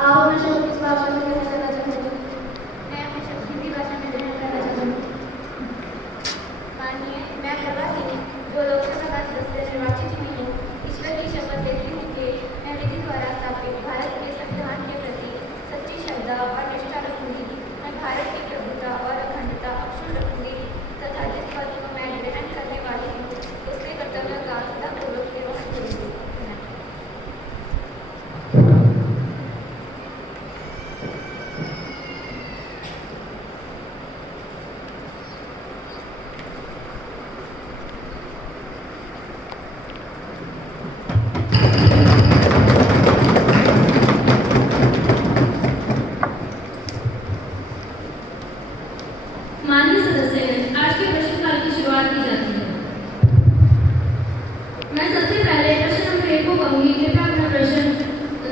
आप अपना शब्द किस भाषा में ग्रहण करना चाहेंगे? मैं अपने शब्द हिंदी भाषा में ग्रहण करना चाहूँगी। माननीय मैं प्रभा सिंह, जो लोकसभा का सदस्य निर्वाचित हुई हूँ, ईश्वर की शपथ लेती हूँ कि मैं विधि द्वारा स्थापित भारत के संविधान के प्रति सच्ची श्रद्धा और निष्ठा रखूंगी। मैं भारत की प्रभुता और अखंडता अक्षुण्ण रखूंगी तथा जिस पद को मैं ग्रहण करने वाली हूँ उसके कर्तव्यों का सदापूर्वक निर्वहन करूंगी। माननीय सदस्य, आज के प्रश्नकाल की शुरुआत की जाती है। मैं सबसे पहले प्रश्न नंबर 1 को कहूंगी, कृपया अपना प्रश्न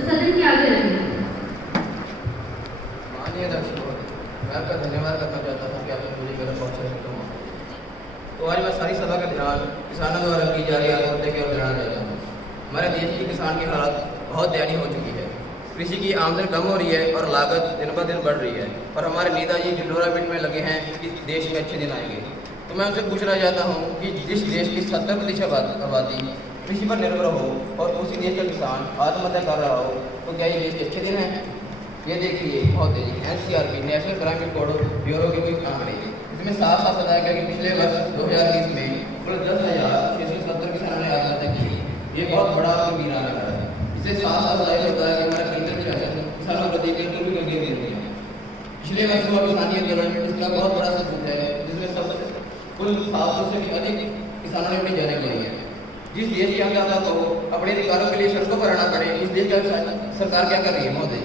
सदन के आगे रखें। माननीय अध्यक्ष महोदय, मैं आपका धन्यवाद करना चाहता हूँ कि आपने मुझे मेरा पहुँचा तो आज मैं सारी सभा का ध्यान किसानों द्वारा की जा रही आत्महत्या की ओर देना चाहता हूँ। हमारे देश की किसान की हालत बहुत दयनीय हो चुकी है। कृषि की आमदन कम हो रही है और लागत दिन ब दिन बढ़ रही है और हमारे नेताजी ढिंढोरा पीट में लगे हैं कि देश में अच्छे दिन आएंगे। तो मैं उनसे पूछना चाहता हूँ कि जिस देश की 70% आबादी कृषि पर निर्भर हो और उसी देश का किसान आत्महत्या कर रहा हो तो क्या ये देश के अच्छे दिन हैं? ये देखिए बहुत तेजी NCRB national crime record bureau की कोई आंकड़े इसमें साफ साफ बताया गया कि पिछले वर्ष 2020 में कुल 10,670 किसानों ने आत्महत्या की। ये बहुत बड़ा और गंभीर आंकड़ा है। इससे साफ साफ जाहिर होता है कि हमारा केंद्र प्रशासन किसानों को देखकर बिल्कुल गंभीर नहीं है। पिछले वर्ष हुआ किसानी आंदोलन इसका बहुत बड़ा सबूत है, जिसमें सब कुल 700 से भी अधिक किसानों ने अपनी जानें गंवाई है। जिस देश की आजादा को अपने अधिकारों के लिए सड़कों पर आना पड़े, इस देश का सरकार क्या कर रही है महोदय?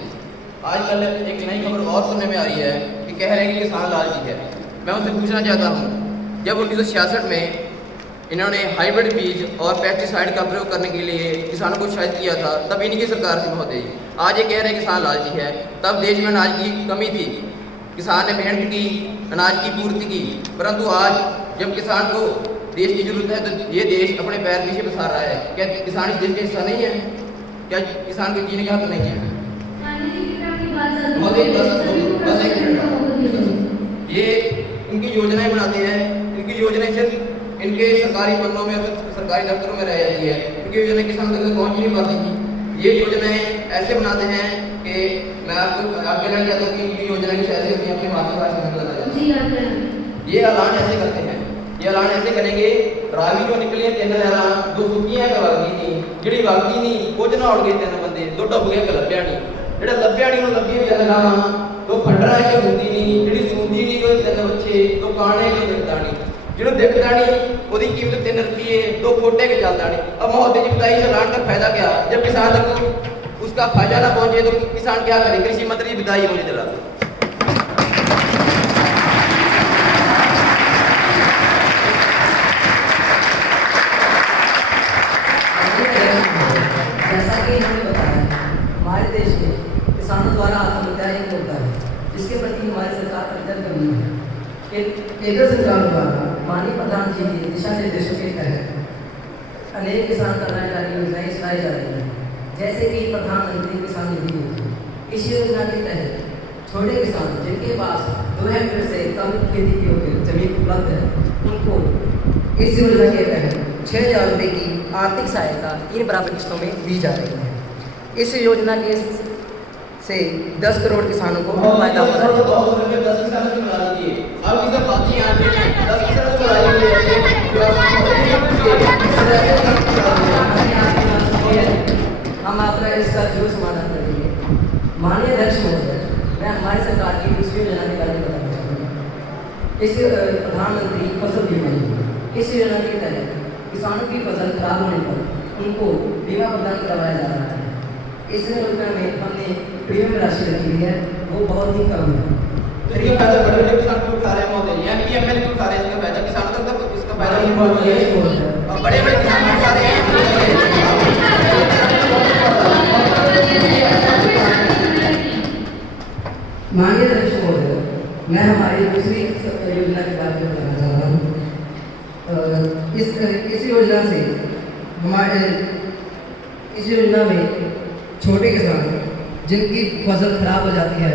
आजकल एक नई खबर और सुनने में आ रही है कि कह रहे हैं कि किसान लालची है। मैं उनसे पूछना चाहता हूँ, जब 1966 में इन्होंने हाइब्रिड बीज और पेस्टिसाइड का प्रयोग करने के लिए किसानों को उत्साहित किया था, तब इनकी सरकार थी महोदय। आज ये कह रहे हैं किसान लालची है। तब देश में अनाज की कमी थी, किसान ने मेहनत की, अनाज की पूर्ति की, परंतु आज जब किसान को देश की जरूरत है तो ये देश अपने पैर पीछे पसार रहा है। क्या किसान इस देश का हिस्सा नहीं है? क्या किसान को जीने का हक नहीं है? महोदय बस एक मिनट, ये इनकी योजनाएं बनाते हैं, इनकी योजनाएं सिर्फ इनके सरकारी पन्नों में और सरकारी दफ्तरों में रह जाती है। इनकी योजनाएं किसान तक पहुँच ही नहीं पाती। ये योजनाएं ऐसे बनाते हैं कि मैं आपको आप कहना चाहता हूँ कि इनकी योजना कुछ ऐसे होती है अपनी मातृभाषा में बताया। ये ऐलान ऐसे करते हैं, ये ऐलान ऐसे करेंगे, रावी जो निकले 3 लहरा, 2 सुखियां कवागी नहीं, जिहड़ी वागदी नहीं कुछ ना उड़ गए 3 बंदे, 2 डुब गए लभ्या नहीं। ਜਿਹੜਾ ਲੱਭਿਆ ਨਹੀਂ ਉਹ ਲੱਭੀ ਵੀ ਜਾਂਦਾ ਨਾ, ਤੋ ਫੰਡਰਾ ਇਹ ਹੁੰਦੀ ਨਹੀਂ, ਜਿਹੜੀ ਸੁਣਦੀ ਨਹੀਂ ਉਹ 3 ਬੱਚੇ, ਤੋ ਕਾਣੇ ਨਹੀਂ ਦਿਖਦਾ नहीं, ਜਿਹਨੂੰ दिखता नहीं ਉਹਦੀ कीमत 3 रुपये, 2 फोटे के चलता नहीं। अब महोदय जी बताइए, ऐलान का फायदा क्या? जब किसान तक उसका फायदा ना पहुंचे तो किसान क्या करे? कृषि मंत्री जी बताइए मुझे जरा। जैसा कि हमने बताया, हमारे देश में किसानों द्वारा आत्महत्या एक मुद्दा है जिसके प्रति हमारी सरकार अत्यंत गंभीर है। केंद्र सरकार द्वारा माननीय प्रधान जी के दिशा निर्देशों के तहत अनेक किसान कल्याणकारी योजनाएं चलाई जा रही हैं, जैसे कि प्रधानमंत्री किसान निधि योजना। इस योजना के तहत छोटे किसान जिनके पास 2 हेक्टेयर से कम खेती की योग्य जमीन उपलब्ध है, उनको इस योजना के तहत 6,000 रुपये की आर्थिक सहायता 3 बराबर किस्तों में दी जा रही है। इस योजना के से 10 करोड़ किसानों को फायदा हो रहा है। 10 किसानों से मिला दीजिए। अब इसे बाकी यहाँ पे 10 किसानों को लाइए। हम आपका इसका जरूर समाधान करेंगे। माननीय अध्यक्ष महोदय, मैं हमारी सरकार की दूसरी योजना के बारे में बताना चाहूँगा। इस प्रधानमंत्री फसल बीमा योजना, इस योजना के तहत किसानों की फसल खराब होने पर उनको बीमा प्रदान करवाया जा रहा है। इस योजना में हमने प्रीमियम राशि रखी हुई है, वो बहुत ही कम है। तो इसका फायदा बड़े किसान को उठा रहे हैं महोदय, एमपी एमएलए को उठा रहे हैं। इसका फायदा किसानों तक तो इसका फायदा नहीं पहुंच रहा है और बड़े बड़े किसान उठा रहे हैं। माननीय अध्यक्ष महोदय, मैं हमारी दूसरी योजना के बारे में बताना चाहता हूँ। इस योजना से हमारे इस योजना में छोटे किसान जिनकी फसल खराब हो जाती है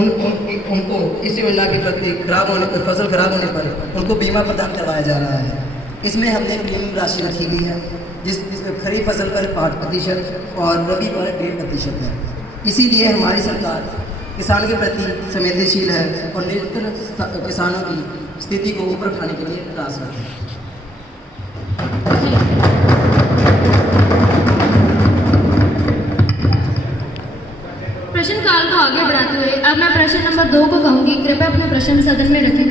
उनको इस योजना के प्रति फसल खराब होने पर उनको बीमा प्रदान करवाया जा रहा है। इसमें हमने प्रीमियम राशि रखी गई है जिसमें खरीफ फसल पर 5% और रबी पर 1.5% है। इसीलिए हमारी सरकार किसान के प्रति संवेदनशील है और निरंतर किसानों की स्थिति को ऊपर उठाने के लिए प्रयासरत है। प्रश्न काल को आगे बढ़ाते हुए अब मैं प्रश्न नंबर 2 को कहूंगी, कृपया अपने प्रश्न सदन में रखें।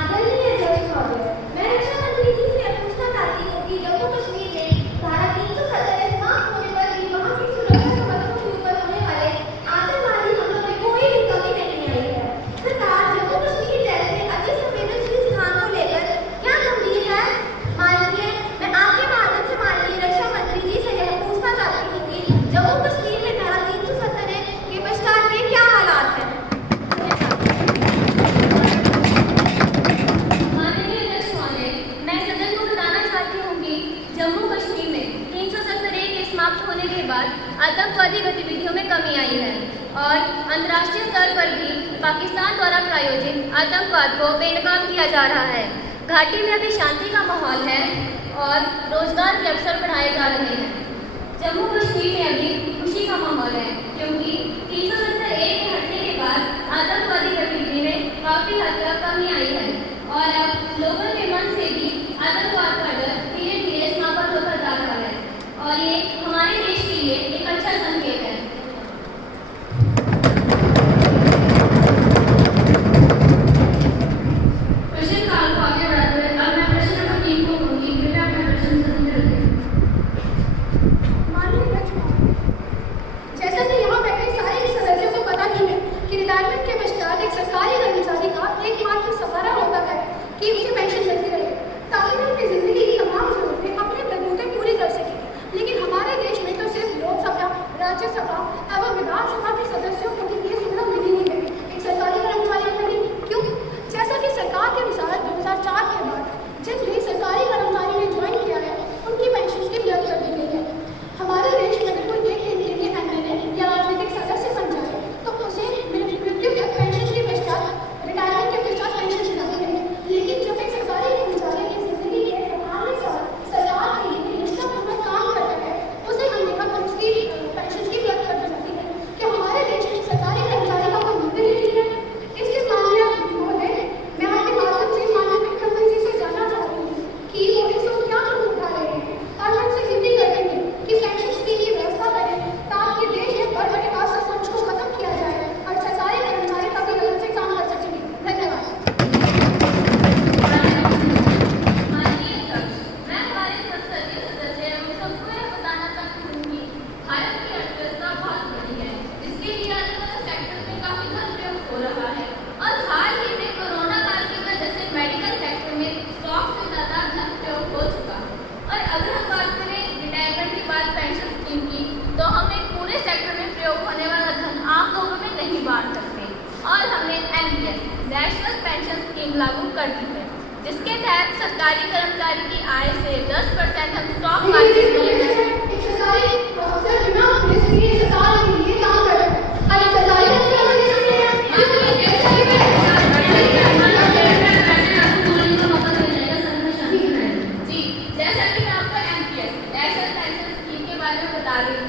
आदरणीय अध्यक्ष महोदय, मैं रक्षा मंत्री जी से पूछना चाहती हूँ कि जम्मू कश्मीर में धारा 370 समाप्त होने पर भी वहाँ की सुरक्षा संबंधों के ऊपर होने वाले आतंकवादी हमलों में कोई भी कमी नहीं आई है। सरकार जम्मू कश्मीर जैसे अति संवेदनशील स्थान को लेकर क्या गंभीर है? माननीय, मैं आपके माध्यम से माननीय रक्षा मंत्री जी से यह पूछना चाहती हूँ कि जम्मू कश्मीर में धारा 370 के पश्चात के क्या हालात हैं? माननीय अध्यक्ष महोदय, मैं सदन को बताना चाहती हूँ कि जम्मू कश्मीर में 370 के समाप्त होने के बाद आतंकवादी गतिविधियों में कमी आई है और अंतर्राष्ट्रीय स्तर पर भी पाकिस्तान द्वारा प्रायोजित आतंकवाद को बेनकाब किया जा रहा है। घाटी में अभी शांति का माहौल है और रोजगार के अवसर बढ़ाए जा रहे हैं। जम्मू कश्मीर में अभी खुशी का माहौल है क्योंकि 370 के हटने के बाद आतंकवादी गतिविधि में काफी हद तक कमी आई है और अब लोगों के मन से भी आतंकवाद का डर धीरे धीरे समाप्त होता जा रहा है और ये हमारे देश के लिए एक अच्छा संकेत है। प्रश्न काल को आगे बढ़ाते हुए अब मैं प्रश्न नंबर 3 को कहूंगी, कृपया अपना प्रश्न सदन में रखें। माननीय अध्यक्ष महोदय, जैसा कि यहाँ बैठे सारे सदस्यों को पता ही है कि रिटायरमेंट के पश्चात एक सरकारी कर्मचारी का एकमात्र सहारा होता है कि उसे पेंशन मिलती रहे ताकि वो अपनी जिंदगी की तमाम जरूरतें अपने बलबूते पूरी कर सके। लेकिन हमारे देश में तो सिर्फ लोकसभा, राज्यसभा एवं विधानसभा के सदस्यों को भी ये सुविधा मिली हुई है, एक सरकारी कर्मचारी को नहीं। क्यों? जैसा कि सरकार के अनुसार 2004 के बाद जिन भी सरकारी कर्मचारी ने ज्वाइन किया है उनकी पेंशन की रद्द कर दी गई है। हमारे देश में अगर कोई 1 दिन के लिए एमएलए या राजनीतिक सदस्य बन जाए तो उसे मृत्यु के पेंशन के पश्चात, रिटायरमेंट के पश्चात पेंशन दी जाती है। लेकिन जब एक सरकारी कर्मचारी की जिंदगी के 48 साल सरकार के लिए निष्ठापूर्वक काम करता है उसे हम देखा तो उसकी पेंशन की रद्द कर दी जाती है। क्या हमारे देश में सरकारी कर्मचारी का कोई मूल्य नहीं है? इसलिए माननीय महोदय, मैं आपके माध्यम से माननीय मुख्यमंत्री जी से जानना चाहती हूँ कि वो इस वक्त क्या कदम उठा रहे हैं और मैं उनसे विनती करती हूँ कि पेंशन स्कीम की व्यवस्था करें ताकि देश में बड़े बड़े असंतोष को खत्म किया जाए और सरकारी कर्मचारी काफी गलत से काम कर सकेंगे। धन्यवाद। माननीय अध्यक्ष, मैं हमारे संसदीय सदस्य एवं सबको यह बताना चाहती हूँ कि भारत की अर्थव्यवस्था बहुत बड़ी है, इसके लिए अलग अलग सेक्टर में काफी धन प्रयोग हो रहा है और हाल ही में कोरोना काल की वजह से मेडिकल सेक्टर में स्टॉक से ज्यादा धन प्रयोग हो चुका है। और अगर हम बात करें रिटायरमेंट के बाद पेंशन स्कीम की, तो हम एक पूरे सेक्टर में प्रयोग होने वाला धन आम लोगों में नहीं बांट सकते और हमने एनपीएस नेशनल पेंशन स्कीम लागू कर दी है, जिसके तहत सरकारी कर्मचारी की आय से 10% हम स्टॉक मार्केट में एक सरकारी अफसर बिना पुलिस के सरकार के लिए काम कर रहे हैं। अरे सरकारी कर्मचारी दे सकते हैं। जी, जैसा कि मैं आपको एमपीएस नेशनल पेंशन स्कीम के बारे में बता रही हूँ,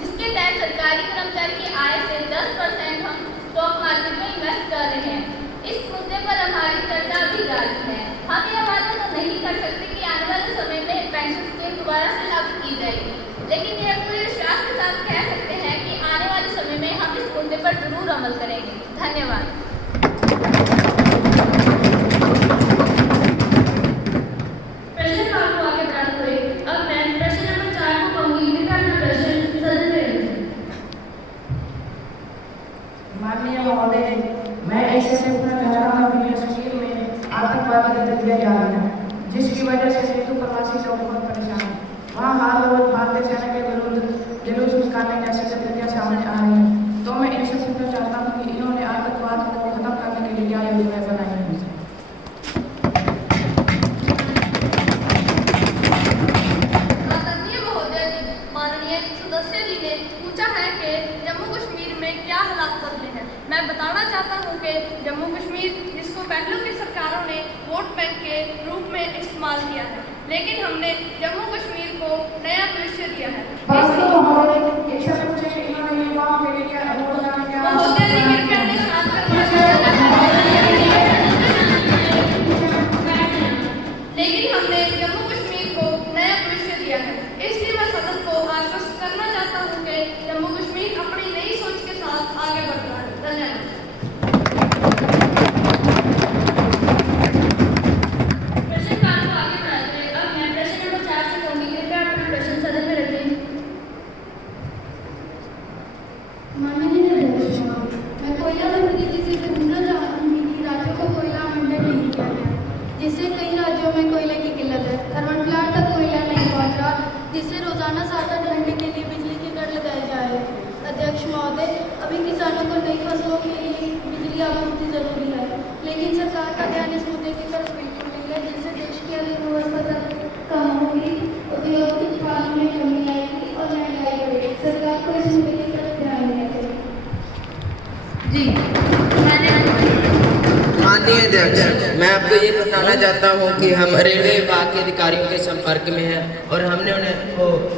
जिसके तहत सरकारी कर्मचारी की आय से 10% हम स्टॉक मार्केट में इन्वेस्ट कर रहे हैं। इस मुद्दे पर हमारी चर्चा अभी जारी है। हम यह वादा तो नहीं कर सकते कि आने वाले समय में पेंशन स्कीम दोबारा से लागू की जाएगी, लेकिन यह पूरे विश्वास के साथ कह सकते हैं कि आने वाले समय में हम इस मुद्दे पर जरूर अमल करेंगे। धन्यवाद। प्रश्न काल को आगे बढ़ाते हुए अब मैं प्रश्न नंबर 4 को कहूंगी, कृपया अपना प्रश्न सदन में रखें। माननीय महोदय, मैं ऐसे पूछना चाह रहा हूँ कि कश्मीर में आतंकवादी गतिविधियाँ जारी हैं, जिसकी वजह से हिंदू प्रवासी लोग बहुत परेशान हैं। वहाँ हर रोज भारतीय सेना के विरुद्ध जुलूस निकालने जैसी गतिविधियाँ सामने आ रही हैं। तो मैं इनसे पूछना चाहता हूँ कि इन्होंने आतंकवाद को खत्म करने के लिए क्या योजना बनाई है? आदरणीय महोदय जी, माननीय सदस्य जी ने पूछा है कि जम्मू कश्मीर मैं बताना चाहता हूँ कि जम्मू कश्मीर जिसको पहले की सरकारों ने वोट बैंक के रूप में इस्तेमाल किया है, लेकिन हमने जम्मू कश्मीर को नया भविष्य दिया है। परंतु हमारे इच्छा पूछे कि इन्होंने युवाओं के लिए क्या महोदय जी कृपया ने लेकिन हमने जम्मू कश्मीर को नया भविष्य दिया है। इसलिए मैं सदन को आश्वस्त करना चाहता हूँ कि जम्मू कश्मीर अपनी नई सोच के साथ आगे बढ़ रहा है। धन्यवाद। प्रश्नकाल को आगे बढ़ाते हुए अब मैं प्रश्न नंबर 4 से कहूंगी, कृपया अपना प्रश्न सदन में रखें। माननीय अध्यक्ष, मैं कोयला मंत्री जी से पूछना चाहूँगी कि राज्यों को कोयला आवंटन नहीं किया गया, जिससे कई राज्यों में कोयले की किल्लत है। थर्मल प्लांट तक कोयला नहीं पहुँच रहा, जिससे रोजाना 7-8 घंटे के लिए बिजली के कट लगाए जा रहे हैं। अध्यक्ष महोदय, अभी किसानों को नई फसलों के लिए बिजली आपूर्ति जरूरी है, लेकिन सरकार का ध्यान इस मुद्दे की तरफ बिल्कुल नहीं है, जिससे देश की अर्थव्यवस्था कम होगी, उद्योग उत्पादन में कमी आएगी और महंगाई बढ़ेगी। सरकार को इस मुद्दे की तरफ ध्यान देना चाहिए। माननीय अध्यक्ष, मैं आपको ये बताना चाहता हूँ कि हम रेलवे विभाग के अधिकारियों के संपर्क में हैं और हमने उन्हें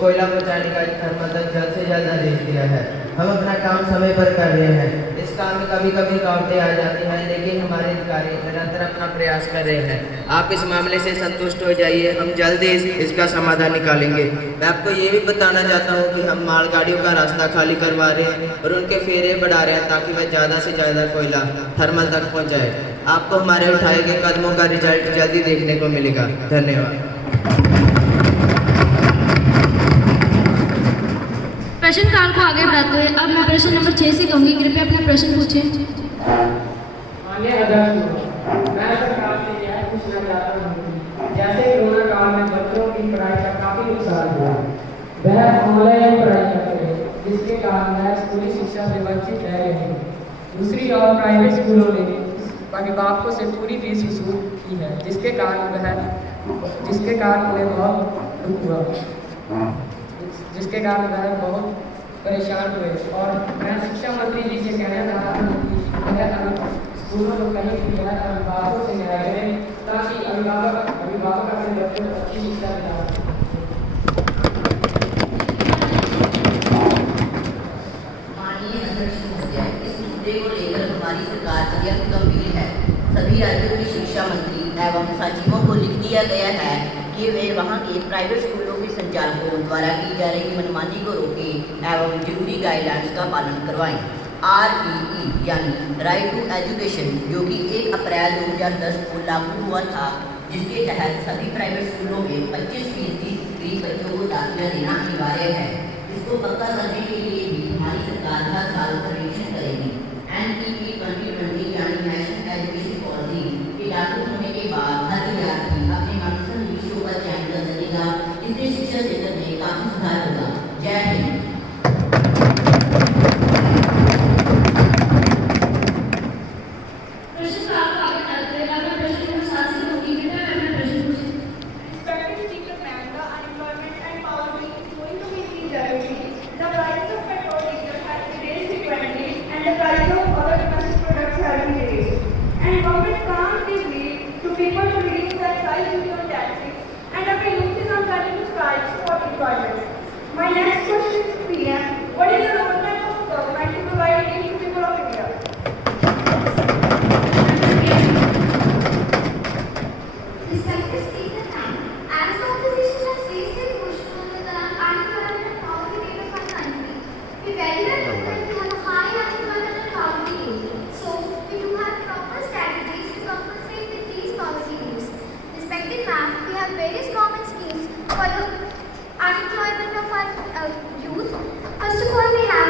कोयला पहुँचाने का थर्मल तक जल्द से जल्द आदेश दिया है। हम अपना काम समय पर कर रहे हैं। इस काम में कभी कभी रुकावटें आ जाती हैं, लेकिन हमारे अधिकारी निरंतर अपना प्रयास कर रहे हैं। आप इस मामले से संतुष्ट हो जाइए, हम जल्द ही इसका समाधान निकालेंगे। मैं आपको ये भी बताना चाहता हूँ कि हम मालगाड़ियों का रास्ता खाली करवा रहे हैं और उनके फेरे बढ़ा रहे हैं ताकि वह ज़्यादा से ज़्यादा कोयला थर्मल तक पहुँचाए। आपको हमारे उठाए गए कदमों का रिजल्ट जल्दी देखने को मिलेगा। धन्यवाद। प्रश्नकाल को आगे बढ़ाते हुए अब मैं प्रश्न नंबर 6 से कहूंगी, कृपया अपना प्रश्न पूछें। माननीय अध्यक्ष, मैं सरकार से यह पूछना चाहता हूँ कि जैसे कोरोना काल में बच्चों की पढ़ाई का काफी नुकसान हुआ, वह ऑनलाइन पढ़ाई करते हैं, जिसके कारण वह स्कूली शिक्षा से वंचित रह रहे हैं। दूसरी ओर प्राइवेट स्कूलों ने अभिभावकों से पूरी फीस वसूल की है, जिसके कारण उन्हें बहुत दुख हुआ, जिसके कारण वह बहुत परेशान हुए। और मैं शिक्षा मंत्री जी से कहना चाहता हूँ कि वह स्कूलों को कहीं भी अभिभावकों से न्याय करें ताकि अभिभावक अपने बच्चों को अच्छी शिक्षा दिला सकें। माननीय अध्यक्ष महोदय, इस मुद्दे को लेकर हमारी सरकार अत्यंत गंभीर है। सभी राज्यों के शिक्षा मंत्री एवं सचिवों को लिख दिया गया है कि वे वहां के प्राइवेट स्कूलों के संचालकों द्वारा की जा रही मनमानी को रोकें एवं जरूरी गाइडलाइंस का पालन करवाएं। REE यानी राइट टू एजुकेशन, जो कि 1 अप्रैल 2010 को लागू हुआ था, जिसके तहत सभी प्राइवेट स्कूलों में 25% बच्चों को दाखिला देना अनिवार्य है। इसको पक्का करने के लिए भी हमारी सरकार हर साल सर्वेक्षण करेगी। NEP 2020 यानी नेशनल एजुकेशन पॉलिसी के लागू होने के बाद हर विद्यार्थी अपने मनपसंद विषयों का चयन कर सकेगा। इससे शिक्षा क्षेत्र में काफी सुधार होगा। जय Hind. My next question is PM. What is the roadmap of government to provide aid to people of India? Respected speaker, as the opposition has raised their question on the unemployment and poverty rate of our country, we very well know that we have a high unemployment and poverty rate. So we do have proper strategies to compensate with these poverty rates. Respected ma'am, we have various government schemes for the unemployment of our youth. First of all, we have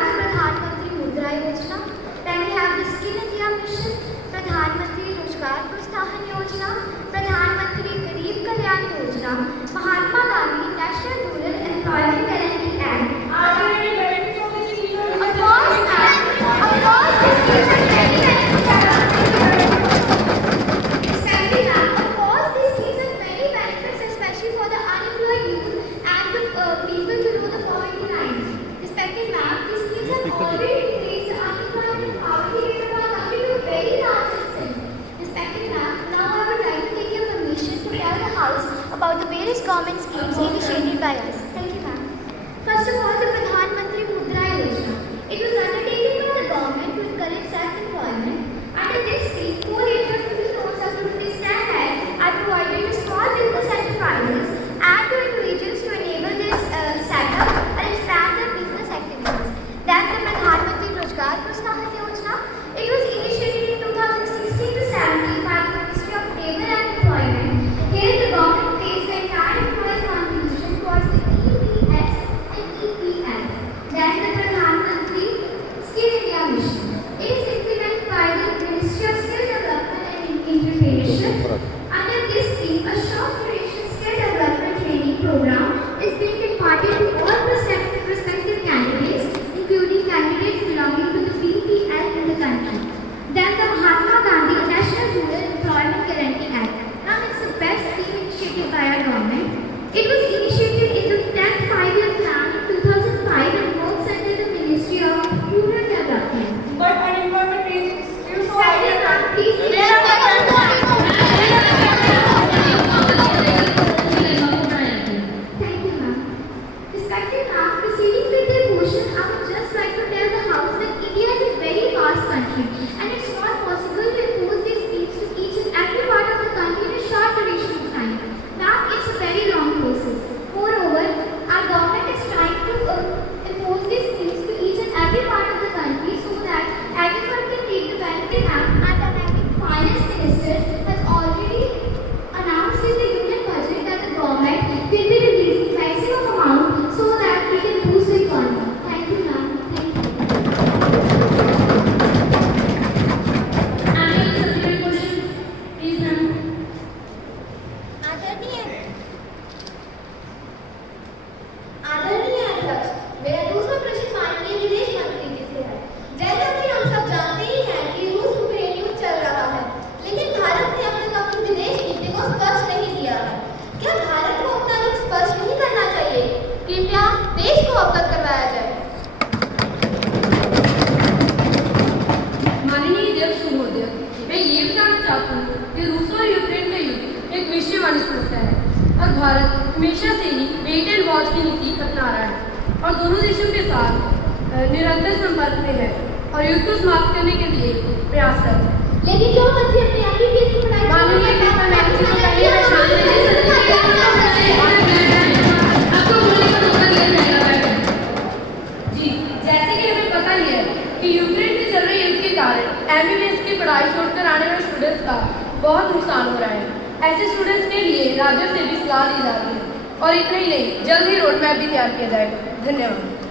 और दोनों देशों के साथ निरंतर संपर्क में है और युद्ध को समाप्त करने के लिए प्रयासरत है। लेकिन जो मंत्री अपने आप ही की इसकी पढ़ाई माननीय नेता मैगजी को कहीं मैं शांत नहीं कर सकती। आपको बोलने का मौका दिया जाएगा। जी, जैसे कि हमें पता ही है कि यूक्रेन में चल रहे युद्ध के कारण MBBS की पढ़ाई छोड़कर आने वाले स्टूडेंट्स का बहुत नुकसान हो रहा है। ऐसे स्टूडेंट्स के लिए राज्यों से भी सलाह दी जा रही है और इतना ही नहीं, जल्द ही रोड मैप भी तैयार किया जाएगा। धन्यवाद।